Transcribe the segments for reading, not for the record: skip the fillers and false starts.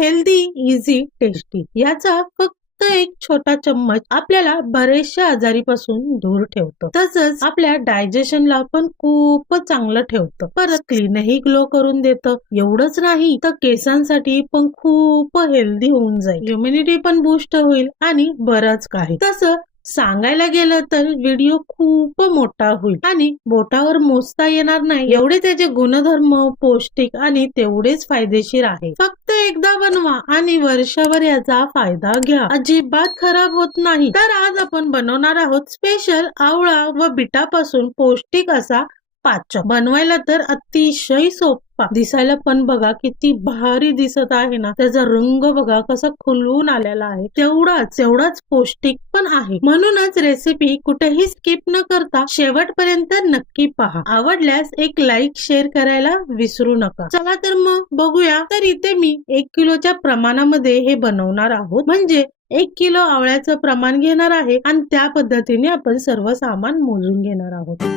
Healthy, easy, tasty याचा फक्त एक छोटा चम्मच आपल्याला बरेचशा आजारीपासून दूर ठेवतो. तसंच आपल्या डायजेशनला पण खूपच चांगलं ठेवतं. परत स्किनही ग्लो करून देतं. एवढंच नाही तर केसांसाठी पण खूप हेल्दी होऊन जाईल. इम्युनिटी पण बूस्ट होईल आणि बरंच काही. तसं सांगायला गेलं तर व्हिडिओ खूप मोठा होईल आणि बोटावर मोजता येणार नाही एवढे त्याचे गुणधर्म पौष्टिक आणि तेवढेच फायदेशीर आहे. फक्त एकदा बनवा आणि वर्षभर याचा फायदा घ्या. अजिबात खराब होत नाही. तर आज आपण बनवणार आहोत स्पेशल आवळा व बीटापासून पौष्टिक असा पाचक. बनवायला तर अतिशय सोपा, दिसायला पण बघा किती भारी दिसत आहे ना. त्याचा रंग बघा कसा खुलून आलेला आहे. तेवढाच पौष्टिक पण आहे. म्हणूनच रेसिपी कुठेही स्किप न करता शेवटपर्यंत नक्की पहा. आवडल्यास एक लाईक शेअर करायला विसरू नका. चला तर मग बघूया. तर इथे मी 1 किलोच्या प्रमाणामध्ये हे बनवणार आहोत. म्हणजे 1 किलो आवळ्याचं प्रमाण घेणार आहे आणि त्या पद्धतीने आपण सर्व सामान मोजून घेणार आहोत.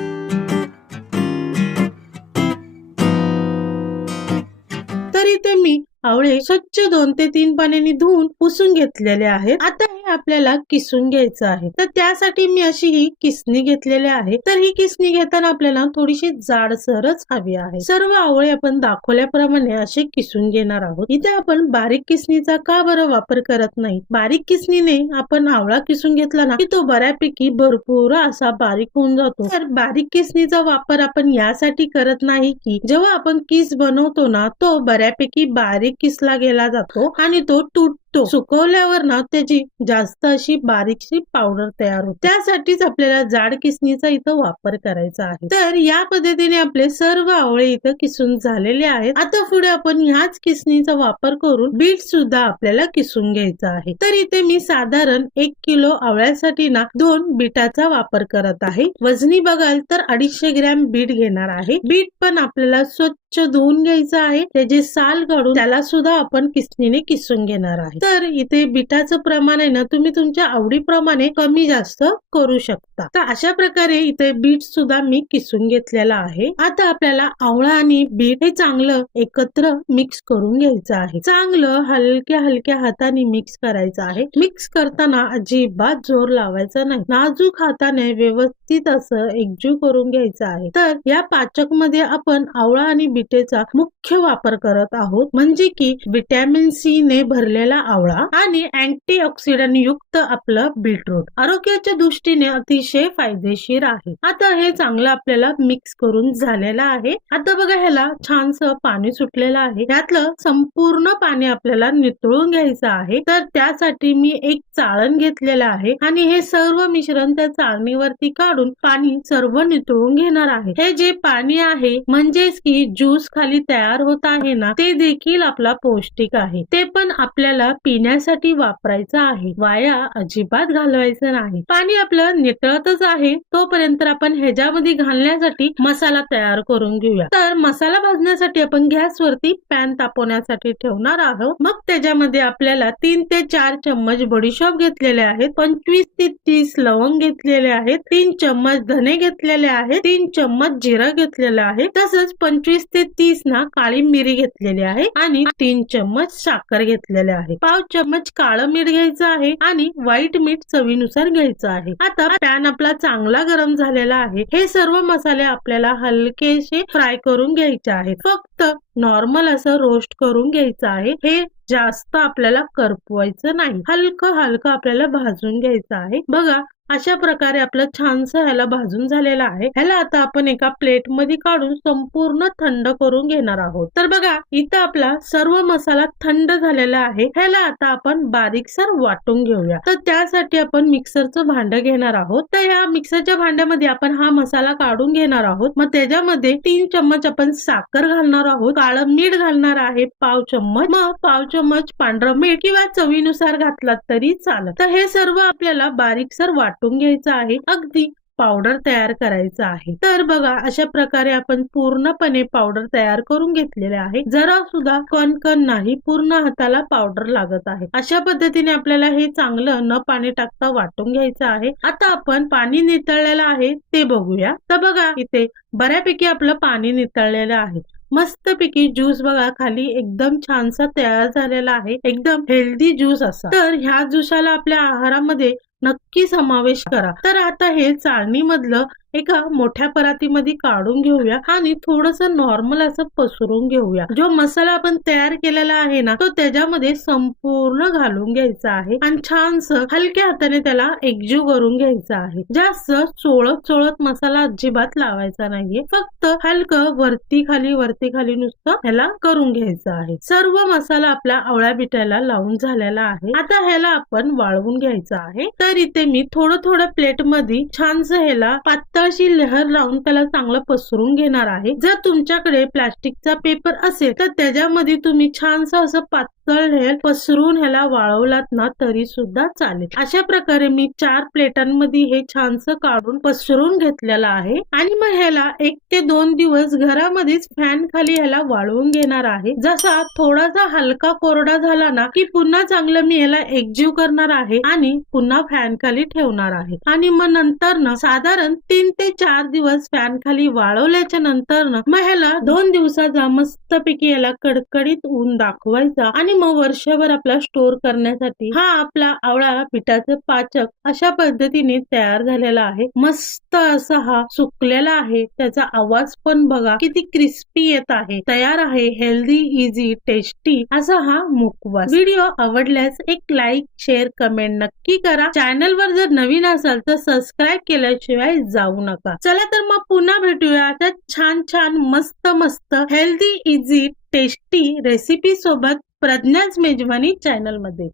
तर इथे मी आवळे स्वच्छ 2 ते 3 पाण्याने धुवून पुसून घेतलेले आहेत. आता हे आपल्याला किसून घ्यायचं आहे. तर त्यासाठी मी अशी ही किसणी घेतलेली आहे. तर ही किसणी घेताना आपल्याला थोडीशी जाडसरच हवी आहे. सर्व आवळे आपण दाखवल्याप्रमाणे असे किसून घेणार आहोत. इथे आपण बारीक किसणीचा का बरं वापर करत नाही? बारीक किसणीने आपण आवळा किसून घेतला ना की तो बऱ्यापैकी भरपूर असा बारीक होऊन जातो. तर बारीक किसणीचा वापर आपण यासाठी करत नाही की जेव्हा आपण किस बनवतो ना तो बऱ्यापैकी बारीक किसला गेला जातो आणि तो तुटतो. सुकवल्यावर ना त्याची जास्त अशी बारीकशी पावडर तयार होते. त्यासाठीच आपल्याला जाड किसणीचा इथं वापर करायचा आहे. तर या पद्धतीने आपले सर्व आवळे इथं किसून झालेले आहेत. आता पुढे आपण ह्याच किसणीचा वापर करून बीट सुद्धा आपल्याला किसून घ्यायचा आहे. तर इथे मी साधारण 1 किलो आवळ्यासाठी ना 2 बीटाचा वापर करत आहे. वजनी बघाल तर 250 ग्रॅम बीट घेणार आहे. बीट पण आपल्याला स्वच्छ धुवून घ्यायचं आहे. त्याचे साल काढून त्याला सुद्धा आपण किसणीने किसून घेणार आहे. तर इथे बीटाचं प्रमाण आहे ना तुम्ही तुमच्या आवडीप्रमाणे कमी जास्त करू शकता. तर अशा प्रकारे इथे बीट सुद्धा मी किसून घेतलेला आहे. आता आपल्याला आवळा आणि बीट हे चांगलं एकत्र मिक्स करून घ्यायचं आहे. चांगलं हलक्या हाताने मिक्स करायचं आहे. मिक्स करताना अजिबात जोर लावायचा नाही. नाजूक हाताने व्यवस्थित असं एकजीव करून घ्यायचं आहे. तर या पाचक मध्ये आपण आवळा आणि बीटेचा मुख्य वापर करत आहोत. म्हणजे की विटॅमिन सी ने भरलेला आवळा आणि अँटीऑक्सिडंट युक्त आपलं बीटरूट आरोग्याच्या दृष्टीने अतिशय फायदेशीर आहे. आता हे चांगलं आपल्याला मिक्स करून झालेलं आहे. आता बघा ह्याला छानसं पाणी सुटलेलं आहे. यातलं संपूर्ण पाणी आपल्याला नितळून घ्यायचं आहे. तर त्यासाठी मी एक चाळण घेतलेलं आहे आणि हे सर्व मिश्रण त्या चाळणीवरती काढून पाणी सर्व नितळून घेणार आहे. हे जे पाणी आहे म्हणजेच की ज्यूस खाली तयार होत आहे ना ते देखील आपला पौष्टिक आहे. ते पण आपल्याला पिण्यासाठी वापरायचं आहे. वाया अजिबात घालवायचं नाही. पाणी आपलं नितळतच आहे तोपर्यंत आपण ह्याच्यामध्ये घालण्यासाठी मसाला तयार करून घेऊया. तर मसाला भाजण्यासाठी आपण गॅसवरती पॅन तापवण्यासाठी ठेवणार आहोत. मग त्याच्यामध्ये आपल्याला 3 ते 4 चम्मच बडीशोप घेतलेले आहेत. 25 ते 30 लवंग घेतलेले आहेत. 3 चम्मच धने घेतलेले आहेत. 3 चम्मच जिरा घेतलेला आहे. तसंच 25 ते 30 ना काळी मिरी घेतलेली आहे आणि 3 चम्मच साखर घेतलेले आहे. 1/2 चम्मच काळं मीठ घ्यायचं आहे आणि व्हाईट मीठ चवीनुसार घ्यायचं आहे. आता पॅन आपला चांगला गरम झालेला आहे. हे सर्व मसाले आपल्याला हलकेसे फ्राय करून घ्यायचे आहेत. फक्त नॉर्मल असं रोस्ट करून घ्यायचं आहे. हे जास्त आपल्याला करपवायचं नाही. हलकं आपल्याला भाजून घ्यायचं आहे. बघा अशा प्रकारे आपलं छानसं ह्याला भाजून झालेलं आहे. ह्याला आता आपण एका प्लेट मध्ये काढून संपूर्ण थंड करून घेणार आहोत. तर बघा इथं आपला सर्व मसाला थंड झालेला आहे. ह्याला आता आपण बारीकसर वाटून घेऊया. तर त्यासाठी आपण मिक्सरचं भांड घेणार आहोत. तर या मिक्सरच्या भांड्यामध्ये आपण हा मसाला काढून घेणार आहोत. मग त्याच्यामध्ये 3 चम्मच आपण साखर घालणार आहोत. काळं मीठ घालणार आहे 1/2 चम्मच. मग 1/2 चम्मच पांढरं मीठ किंवा चवीनुसार घातलात तरी चालेल. तर हे सर्व आपल्याला बारीकसर वाटून घ्यायचं आहे. अगदी पावडर तयार करायचं आहे. तर बघा अशा प्रकारे आपण पूर्णपणे पावडर तयार करून घेतलेले आहे. जरा सुद्धा कण नाही, पूर्ण हाताला पावडर लागत आहे. अशा पद्धतीने आपल्याला हे चांगलं न पाणी टाकता वाटून घ्यायचं आहे. आता आपण पाणी नितळलेलं आहे ते बघूया. तर बघा इथे बऱ्यापैकी आपलं पाणी नितळलेलं आहे. मस्तपैकी ज्यूस बघा खाली एकदम छानसा तयार झालेला आहे, एकदम हेल्दी ज्यूस असा. तर ह्या ज्यूसाला आपल्या आहारामध्ये नक्की समावेश करा. तर आता हे चाळणी मधलं एका मोठ्या परातीमध्ये काढून घेऊया आणि थोडस नॉर्मल असं पसरून घेऊया. जो मसाला आपण तयार केलेला आहे ना, तो त्याच्यामध्ये संपूर्ण घालून घ्यायचा आहे आणि छानस हलक्या हाताने त्याला एकजीव करून घ्यायचा आहे. जास्त चोळत मसाला अजिबात लावायचा नाहीये, फक्त हलकं वरती खाली नुसतं ह्याला करून घ्यायचं आहे. सर्व मसाला आपला आवळ्या बिटाला लावून झालेला आहे. आता ह्याला आपण वाळवून घ्यायचं आहे. तर इथे मी थोडं प्लेट मध्ये छानस ह्याला पातळशी लेहर लावून त्याला चांगलं पसरून घेणार आहे. जर तुमच्याकडे प्लास्टिकचा पेपर असेल तर त्याच्यामध्ये तुम्ही छानस असं पातळ लेहर पसरून ह्याला वाळवलात ना तरी सुद्धा चालेल. अशा प्रकारे मी 4 प्लेटांमध्ये हे छानस काढून पसरून घेतलेलं आहे आणि मग ह्याला 1 ते 2 दिवस घरामध्येच फॅन खाली ह्याला वाळवून घेणार आहे. जसा थोडासा हलका कोरडा झाला ना की पुन्हा चांगलं मी ह्याला एकजीव करणार आहे आणि पुन्हा फॅन खाली ठेवणार आहे. आणि मग नंतर ना साधारण 3 ते 4 दिवस फॅन खाली वाळवल्याच्या नंतर ना मग ह्याला 2 दिवसाचा मस्तपैकी ह्याला कडकडीत ऊन दाखवायचा आणि मग वर्षभर आपला स्टोर करण्यासाठी हा आपला आवळा पिठाचं पाचक अशा पद्धतीने तयार झालेला आहे. मस्त असा हा सुकलेला आहे. त्याचा आवाज पण बघा किती क्रिस्पी येत आहे. तयार आहे हेल्दी, इझी, टेस्टी असा हा मुखवास. व्हिडिओ आवडल्यास एक लाईक, शेअर, कमेंट नक्की करा. चॅनल वर जर नवीन असाल तर सबस्क्राईब केल्याशिवाय जाऊ नका. चला तर मग पुन्हा भेटूया आता छान मस्त हेल्दी, इझी, टेस्टी रेसिपी सोबत प्रज्ञाच मेजवानी चॅनल मध्ये.